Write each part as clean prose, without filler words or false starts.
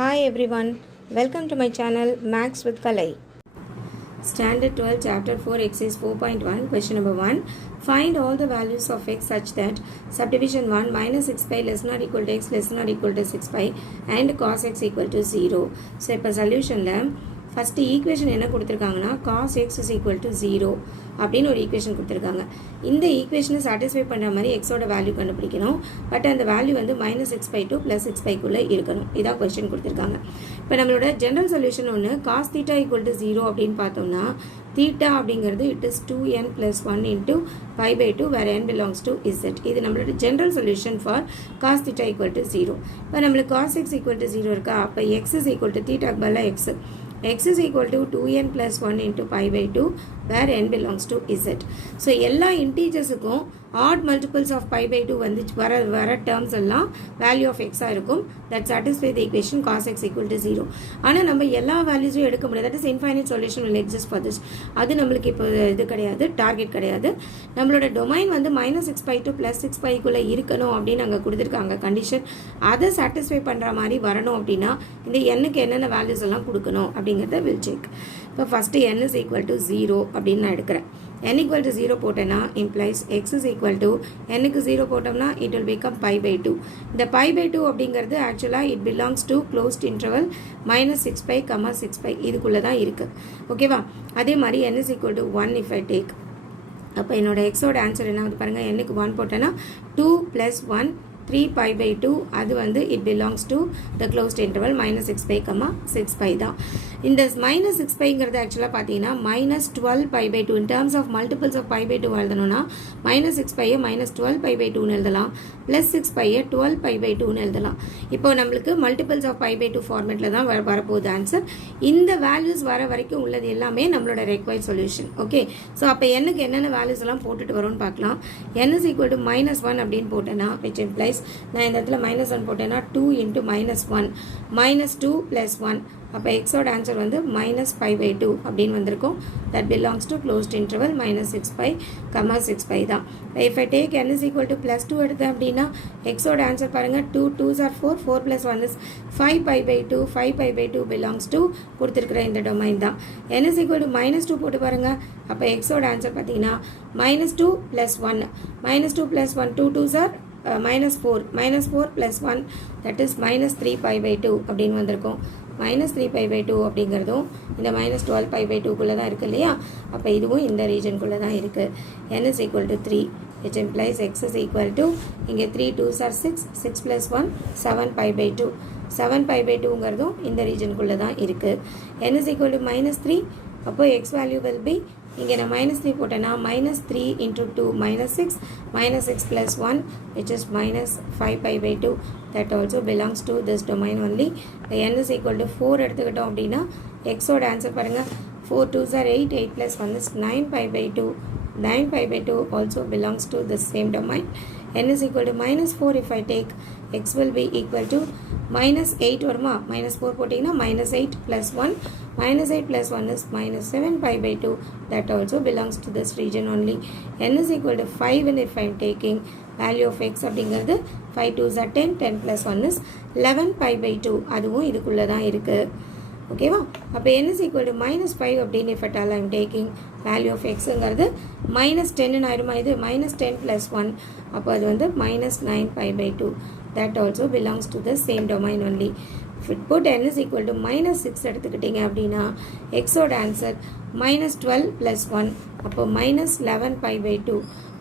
Hi everyone, welcome to my channel Max with Kalai. Standard 12 chapter 4 exercise 4.1 question number 1. Find all the values of x such that subdivision 1 minus 6 pi less than or equal to x less than or equal to 6 pi and cos x equal to 0. So இப்போ solutionல first equation என்ன கொடுத்திருக்காங்கன்னா cos x is equal to 0 அப்படின்னு ஒரு equation கொடுத்துருக்காங்க. இந்த ஈக்குவேஷனை satisfy பண்ணுற மாதிரி எக்ஸோட வேல்யூ கண்டுபிடிக்கணும். பட் அந்த வேல்யூ வந்து -6/2 + 6πக்குள்ளே இருக்கணும். இதான் கொஸ்டின் கொடுத்துருக்காங்க. இப்போ நம்மளோட ஜென்ரல் சொல்யூஷன் ஒன்று cos θ = 0 அப்படின்னு பார்த்தோம்னா தீட்டா அப்படிங்கிறது it is 2n + 1 × π/2 where n belongs to z. இது நம்மளோட ஜென்ரல் சொல்யூஷன் ஃபார் cos θ = 0. இப்போ நம்மளுக்கு cos x = 0 இருக்கா, அப்போ x is equal to தீட்டாக்கு பதிலாக x is equal to 2n + 1 × π/2 where n belongs to z. So எல்லா இன்டீஜர்ஸுக்கும் odd multiples of π/2 வந்து வர டேர்ம்ஸ் எல்லாம் வேல்யூ ஆஃப் எக்ஸாக இருக்கும். That satisfy the equation cos x = 0. ஆனால் நம்ம எல்லா வேல்யூஸும் எடுக்க முடியாது. That is infinite solution will exist for this. அது நம்மளுக்கு இப்போ இது கிடையாது, டார்கெட் கிடையாது. நம்மளோட டொமைன் வந்து -6/2 + 6πக்குள்ளே இருக்கணும் அப்படின்னு அங்கே கொடுத்துருக்காங்க கண்டிஷன். அதை சாட்டிஸ்ஃபை பண்ணுற மாதிரி வரணும் அப்படின்னா இந்த எண்ணுக்கு என்னென்ன வேல்யூஸ் எல்லாம் கொடுக்கணும் அப்படிங்கிறத வில் செக். இப்போ first n is equal to 0 அப்படின்னு நான் எடுக்கிறேன். n equal to 0 போட்டேன்னா implies x is equal to n க்கு 0 போட்டோம்னா it will become π/2. இந்த π/2 அப்படிங்கிறது ஆக்சுவலாக it belongs to closed interval -6π, 6π இதுக்குள்ளே தான் இருக்குது. ஓகேவா? அதே மாதிரி n is equal to 1 if I take. அப்போ என்னோட எக்ஸோட ஆன்சர் என்ன வந்து பாருங்கள், n க்கு 1 போட்டேன்னா 2 + 1 3π/2. அது வந்து it belongs to the closed interval -6π, 6π தான். இந்த -6πங்கிறது ஆக்சுவலாக பார்த்தீங்கன்னா -12π/2 in terms of multiples of π/2 எழுதணும்னா -6π -12π/2ன்னு எழுதலாம், +6π 12π/2ன்னு எழுதலாம். இப்போ நம்மளுக்கு மல்டிபிள்ஸ் ஆஃப் π/2 ஃபார்மேட்டில் தான் வரப்போகுது ஆன்சர். இந்த வேல்யூஸ் வர வரைக்கும் உள்ளது எல்லாமே நம்மளோட ரெக்வயர்ட் சொல்யூஷன். ஓகே, ஸோ அப்போ என்னக்கு என்னென்ன வேல்யூஸ் எல்லாம் போட்டுட்டு வரோம்னு பார்க்கலாம். n is equal to -1 அப்படின்னு போட்டேன்னா which implies நான் இந்த இடத்துல -1 போட்டேன்னா 2 × -1 -2 + 1. அப்போ எக்ஸோட ஆன்சர் வந்து -π/2 அப்படின்னு வந்திருக்கும். That belongs to closed interval -6π, 6π தான். If I take n is equal to +2 எடுத்தேன் அப்படின்னா எக்ஸோட ஆன்சர் பாருங்கள், 2 2s are 4, 4 + 1 is 5π/2. 5π/2 belongs to கொடுத்துருக்குற இந்த டொமைன் தான். n is equal to -2 போட்டு பாருங்கள். அப்போ எக்ஸோட ஆன்சர் பார்த்தீங்கன்னா -2 + 1 -2 + 1 2 2s are -4 -4 + 1 that is -3π/2 அப்படின்னு வந்திருக்கும். -3π/2 அப்படிங்கிறதும் இந்த -12π/2குள்ளே தான் இருக்குது இல்லையா? அப்போ இதுவும் இந்த ரீஜனுக்குள்ளே தான் இருக்குது. n is equal to 3 which implies x is equal to இங்கே 3 2s are 6, 6 + 1 7π/2. 7π/2ங்கிறதும் இந்த ரீஜனுக்குள்ளே தான் இருக்குது. n is equal to -3. அப்போ x value will be இங்கே நான் -3 போட்டேன்னா -3 × 2 -6 -6 + 1 which is -5π/2. that also belongs to this domain only. n is equal to 4 எடுத்துக்கிட்டோம் அப்படின்னா எக்ஸோட ஆன்சர் பாருங்கள், 4 2s are 8, 8 + 1 is 9π/2. 9π/2 also belongs to the same domain. n is equal to -4 if I take x will be equal to -8 வருமா, -4 போட்டிங்கன்னா -8 + 1 -8 + 1 is -7π/2. that also belongs to this region only. n is equal to 5 and if I am taking value of x அப்படிங்கிறது 5 2s are 10, 10 + 1 is 11π/2. அதுவும் இதுக்குள்ளே தான் இருக்குது. ஓகேவா? அப்போ n is equal to -5 அப்படின்னு if at all I am taking value of xங்கிறது -10 ஆயிடுமா, இது -10 + 1 அப்போ அது வந்து -9π/2. that also belongs to the same domain only. if it put n is equal to -6 எடுத்துக்கிட்டீங்க அப்படின்னா எக்ஸோட ஆன்சர் -12 + 1 அப்போ -11π/2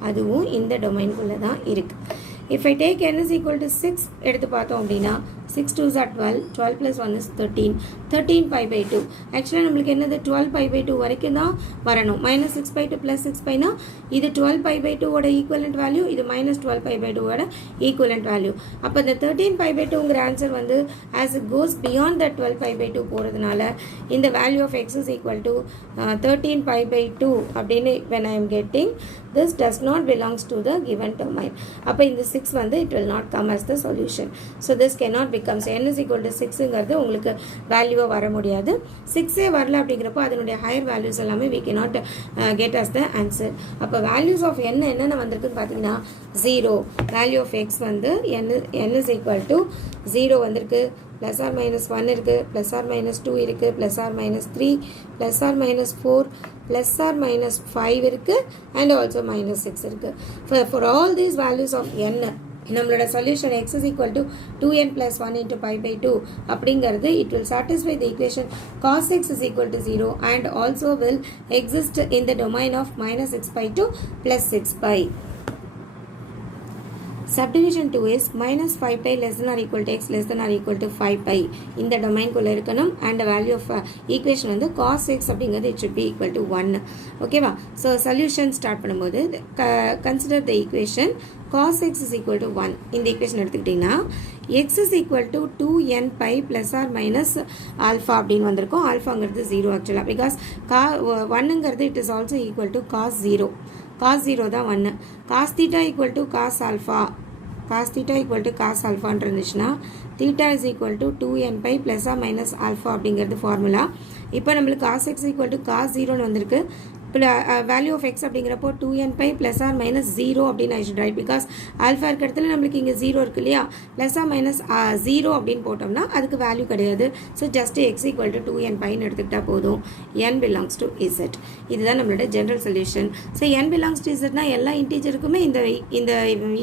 அதுவும் இந்த டொமைனுக்குள்ளே தான் இருக்குது. if I take n is equal to 6 எடுத்து பார்த்தோம் அப்படின்னா 6 2s are 12, 12 + 1 is 13, 13π/2. ஆக்சுவலாக நம்மளுக்கு என்னது 12π/2 வரைக்கும் தான் வரணும். -6π/2 + 6πனா இது 12π/2ஓட ஈக்குவலண்ட் வேல்யூ, இது -12π/2ஓட ஈக்குவலண்ட் வேல்யூ. அப்போ இந்த 13π/2ங்கிற ஆன்சர் வந்து as it goes beyond the 12π/2 போகிறதுனால இந்த value of x is equal to 13π/2 அப்படின்னு when I am getting this does not belongs to the given domain. அப்போ இந்த 6 வந்து it will not come as the solution. So this cannot become n is equal to 6ங்கிறது உங்களுக்கு வேல்யூவாக வர முடியாது. 6ஏ வரல அப்படிங்கிறப்போ அதனுடைய ஹையர் வேல்யூஸ் எல்லாமே we cannot get as the answer. அப்போ வேல்யூஸ் ஆஃப் n என்னென்ன வந்திருக்குன்னு பார்த்தீங்கன்னா 0, வேல்யூ ஆஃப் x வந்து n is equal to 0 வந்திருக்கு, plus or minus 1 இருக்குது, plus or minus 2 இருக்குது, plus or minus 3, plus or minus 4, plus or minus 5 இருக்குது, and also minus 6 இருக்குது. For all these values of n, நம்மளோட solution x is equal to 2n plus 1 into pi by 2 அப்படிங்கிறது it will satisfy the equation cos x is equal to 0 and also will exist in the domain of minus 6 pi to plus 6 pi. Subdivision 2 is minus 5 pi less than or equal to x less than or equal to 5 pi. இந்த டொமைன்குள்ள இருக்கணும் and the value of equation வந்து cos x அப்படிங்கிறது it should be equal to 1. ஓகேவா? So solution start பண்ணும்போது consider the equation cos x is equal to 1. இந்த equation எடுத்துக்கிட்டிங்கன்னா x is equal to 2n pi plus or minus alpha அப்படின்னு வந்திருக்கும். ஆல்ஃபாங்கிறது 0 ஆக்சுவலாக because 1ங்கிறது it is also equal to cos 0. cos 0 தான் 1. cos theta equal to cos alpha. cos theta equal to cos alpha இருந்துச்சுன்னா theta is equal to 2n pi plus or minus alpha அப்படிங்கிறது formula. இப்போ நம்மளுக்கு cos x equal to cos 0ன்னு வந்திருக்கு. Value of X அப்படிங்கிறப்போ 2n pi plus or minus 0 அப்படின்னு I should write because alpha இருக்க இடத்துல நம்மளுக்கு இங்கே 0 இருக்கு இல்லையா, plus or minus 0 அப்படின்னு போட்டோம்னா அதுக்கு வேல்யூ கிடையாது. So just X equal to 2n பைன்னு எடுத்துக்கிட்டா போதும். n belongs to z. இதுதான் நம்மளோட general solution. So n belongs to zனா எல்லா இன்டீஜருக்குமே இந்த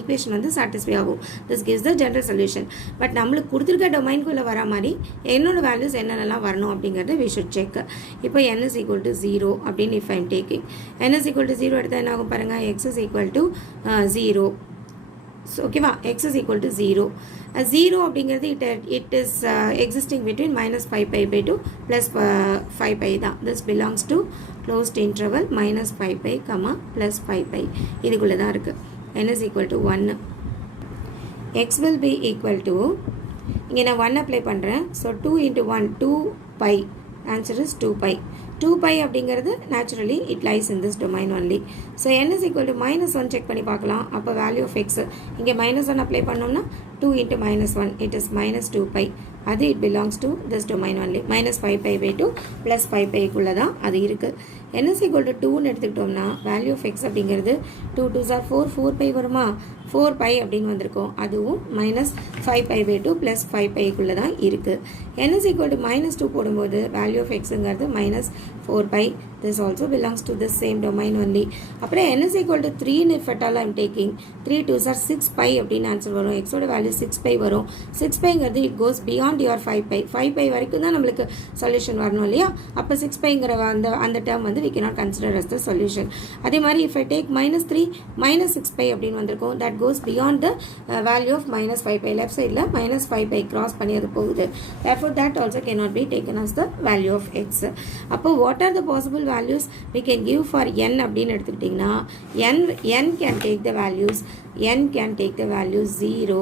ஈக்குவேஷன் வந்து சாட்டிஸ்ஃபை ஆகும். This gives the general solution. But நம்மளுக்கு கொடுத்துருக்க டொமைன்குள்ளே வர மாதிரி என்னோட வேல்யூஸ் என்னென்னலாம் வரணும் அப்படிங்கிறது we should check. இப்போ n is equal to 0 அப்படின்னு if I'm taking n is equal to 0 எடுத்தா என்ன ஆகும் பாருங்க, x is equal to 0. So ஓகேவா, x is equal to 0. 0 அப்படிங்கிறது it is existing between minus 5 pi by 2 plus 5 pi தான். this belongs to closed interval minus 5 pi plus 5 pi இதுக்குள்ளே தான் இருக்குது. n is equal to 1. x will be equal to, இங்கே நான் 1 apply பண்ணுறேன். So 2 into 1 2 pi. answer is 2 pi. 2 pi அப்படிங்கிறது naturally it lies in this domain only. so n is equal to minus 1 check பண்ணி பார்க்கலாம். அப்போ value of x இங்கே minus 1 apply பண்ணோம்னா 2 into minus 1 it is minus 2 pi. அது it belongs to this domain only. minus 5 pi by 2 plus 5 pi குள்ளே தான் அது இருக்குது. n is equal to 2ன்னு எடுத்துக்கிட்டோம்னா வேல்யூ ஆஃப் எக்ஸ் அப்படிங்கிறது 2 2s are 4 4 pi வருமா, 4 pi அப்படின்னு வந்திருக்கும். அதுவும் minus 5 pi by 2 plus 5 pi குள்ளே தான் இருக்குது. n is equal to minus 2 போடும்போது value of எக்ஸுங்கிறது minus 4 pi. this also belongs to the same domain only. அப்புறம் n is equal to 3 if at all I am taking 3 2s are 6 pi அப்படின்னு answer வரும். x ஓட value 6 pi வரும். 6 piங்கிறது it goes beyond your 5 pi. 5 pi வரைக்கும் தான் நம்மளுக்கு solution வரணும் இல்லையா. அப்போ 6 piங்கிற அந்த டேர்ம் வந்து we cannot consider as the solution. அதே மாதிரி if I take minus 3 minus 6 pi அப்படின்னு வந்திருக்கும், that goes beyond the value of minus 5 pi. left side minus 5 pi cross பண்ணி அது போகுது. therefore that also cannot be taken as the value of x. அப்போ what are the possible values we can give for n அப்படின்னு எடுத்துக்கிட்டிங்கன்னா n can take the values, n can take the values 0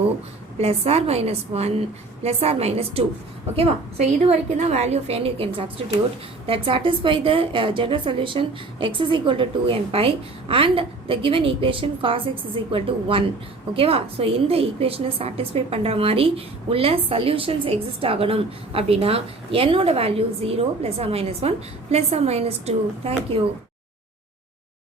plus or minus 1 plus or minus 2. ஓகேவா? So இது வரைக்கும் தான் value of n you can substitute that satisfy the general solution x is equal to 2n pi and the given equation cos x is equal to 1. ஓகேவா? So இந்த ஈக்குவேஷனை satisfy பண்ணுற மாதிரி உள்ள சொல்யூஷன்ஸ் எக்ஸிஸ்ட் ஆகணும் அப்படின்னா என்னோட value 0 plus or minus 1 plus or minus 2. Thank you.